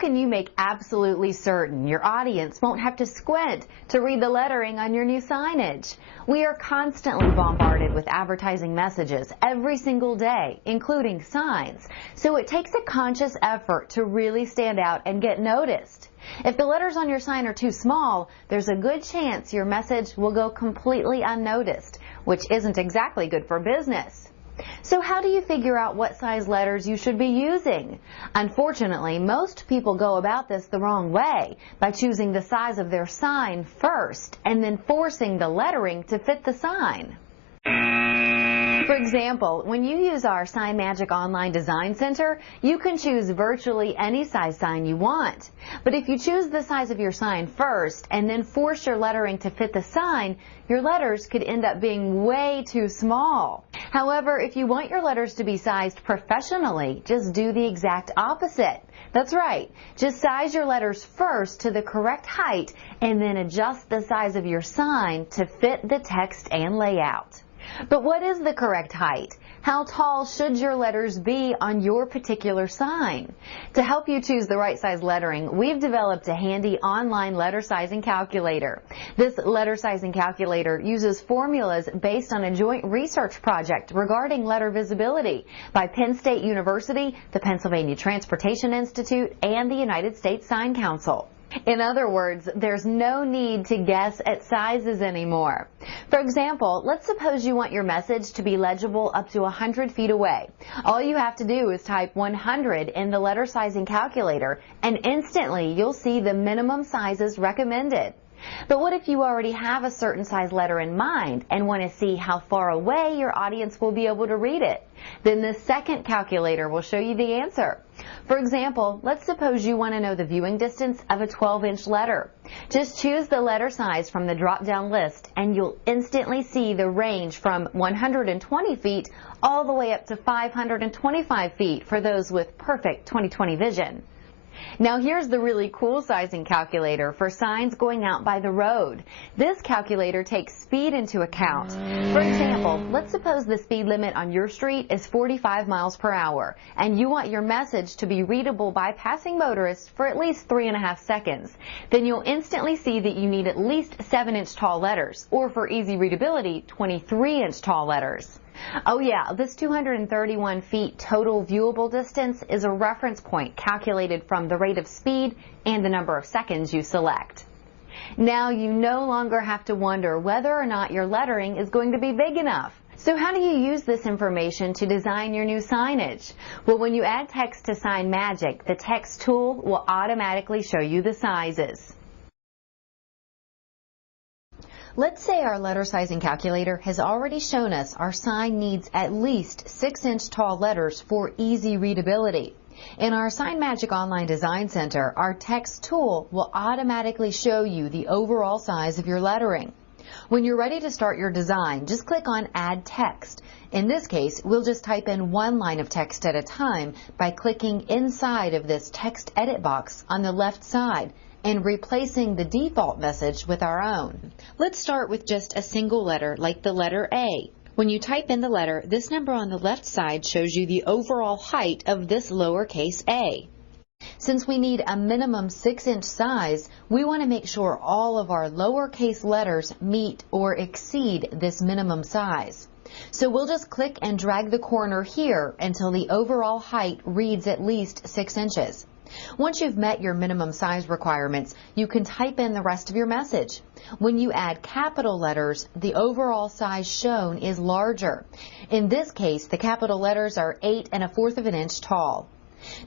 can you make absolutely certain your audience won't have to squint to read the lettering on your new signage? We are constantly bombarded with advertising messages every single day, including signs, so it takes a conscious effort to really stand out and get noticed. If the letters on your sign are too small, there's a good chance your message will go completely unnoticed, which isn't exactly good for business. So how do you figure out what size letters you should be using? Unfortunately, most people go about this the wrong way by choosing the size of their sign first and then forcing the lettering to fit the sign. For example, when you use our Signage online design center, you can choose virtually any size sign you want. But if you choose the size of your sign first and then force your lettering to fit the sign, your letters could end up being way too small. However, if you want your letters to be sized professionally, just do the exact opposite. That's right. Just size your letters first to the correct height and then adjust the size of your sign to fit the text and layout. But what is the correct height? How tall should your letters be on your particular sign? To help you choose the right size lettering, we've developed a handy online letter sizing calculator. This letter sizing calculator uses formulas based on a joint research project regarding letter visibility by Penn State University, the Pennsylvania Transportation Institute, and the United States Sign Council. In other words, there's no need to guess at sizes anymore. For example, let's suppose you want your message to be legible up to 100 feet away. All you have to do is type 100 in the letter sizing calculator, and instantly you'll see the minimum sizes recommended. But what if you already have a certain size letter in mind and want to see how far away your audience will be able to read it? Then the second calculator will show you the answer. For example, let's suppose you want to know the viewing distance of a 12-inch letter. Just choose the letter size from the drop-down list and you'll instantly see the range from 120 feet all the way up to 525 feet for those with perfect 20/20 vision. Now here's the really cool sizing calculator for signs going out by the road. This calculator takes speed into account. For example, let's suppose the speed limit on your street is 45 miles per hour and you want your message to be readable by passing motorists for at least 3.5 seconds. Then you'll instantly see that you need at least 7-inch tall letters, or for easy readability, 23-inch tall letters. Oh yeah, this 231 feet total viewable distance is a reference point calculated from the rate of speed and the number of seconds you select. Now you no longer have to wonder whether or not your lettering is going to be big enough. So how do you use this information to design your new signage? Well, when you add text to Signage, the text tool will automatically show you the sizes. Let's say our letter sizing calculator has already shown us our sign needs at least 6-inch tall letters for easy readability. In our Signage Online Design Center, our text tool will automatically show you the overall size of your lettering. When you're ready to start your design, just click on Add Text. In this case, we'll just type in one line of text at a time by clicking inside of this text edit box on the left side and replacing the default message with our own. Let's start with just a single letter, like the letter A. When you type in the letter, this number on the left side shows you the overall height of this lowercase a. Since we need a minimum 6-inch size, we want to make sure all of our lowercase letters meet or exceed this minimum size. So we'll just click and drag the corner here until the overall height reads at least 6 inches. Once you've met your minimum size requirements, you can type in the rest of your message. When you add capital letters, the overall size shown is larger. In this case, the capital letters are 8 1/4 of an inch tall.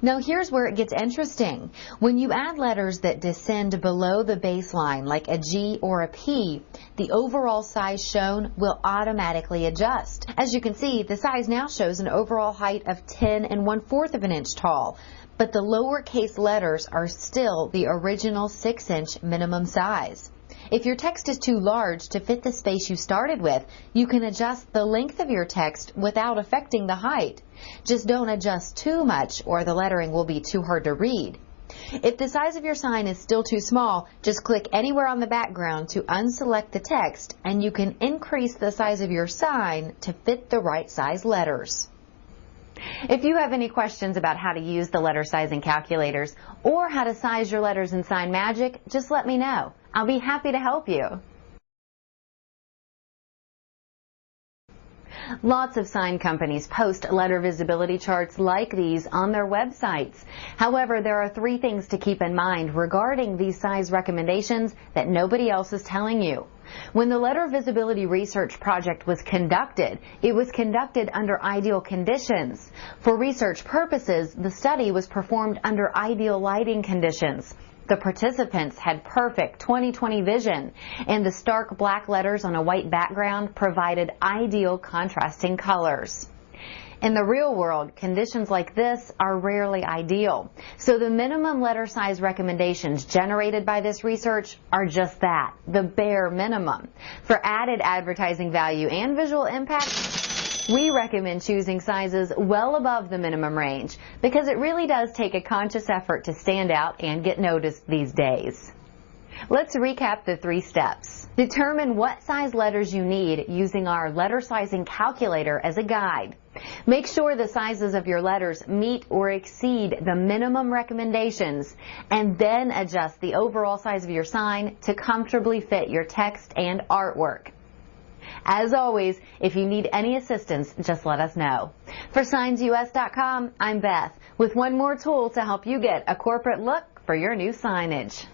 Now here's where it gets interesting. When you add letters that descend below the baseline, like a G or a P, the overall size shown will automatically adjust. As you can see, the size now shows an overall height of 10 1/4 of an inch tall. But the lowercase letters are still the original 6-inch minimum size. If your text is too large to fit the space you started with, you can adjust the length of your text without affecting the height. Just don't adjust too much or the lettering will be too hard to read. If the size of your sign is still too small, just click anywhere on the background to unselect the text and you can increase the size of your sign to fit the right size letters. If you have any questions about how to use the letter sizing calculators or how to size your letters in Signage, just let me know. I'll be happy to help you. Lots of sign companies post letter visibility charts like these on their websites. However, there are 3 things to keep in mind regarding these size recommendations that nobody else is telling you. When the letter visibility research project was conducted, it was conducted under ideal conditions. For research purposes, the study was performed under ideal lighting conditions. The participants had perfect 20/20 vision, and the stark black letters on a white background provided ideal contrasting colors. In the real world, conditions like this are rarely ideal, so the minimum letter size recommendations generated by this research are just that, the bare minimum. For added advertising value and visual impact, we recommend choosing sizes well above the minimum range because it really does take a conscious effort to stand out and get noticed these days. Let's recap the 3 steps. Determine what size letters you need using our letter sizing calculator as a guide. Make sure the sizes of your letters meet or exceed the minimum recommendations, and then adjust the overall size of your sign to comfortably fit your text and artwork. As always, if you need any assistance, just let us know. For SignsUS.com, I'm Beth, with one more tool to help you get a corporate look for your new signage.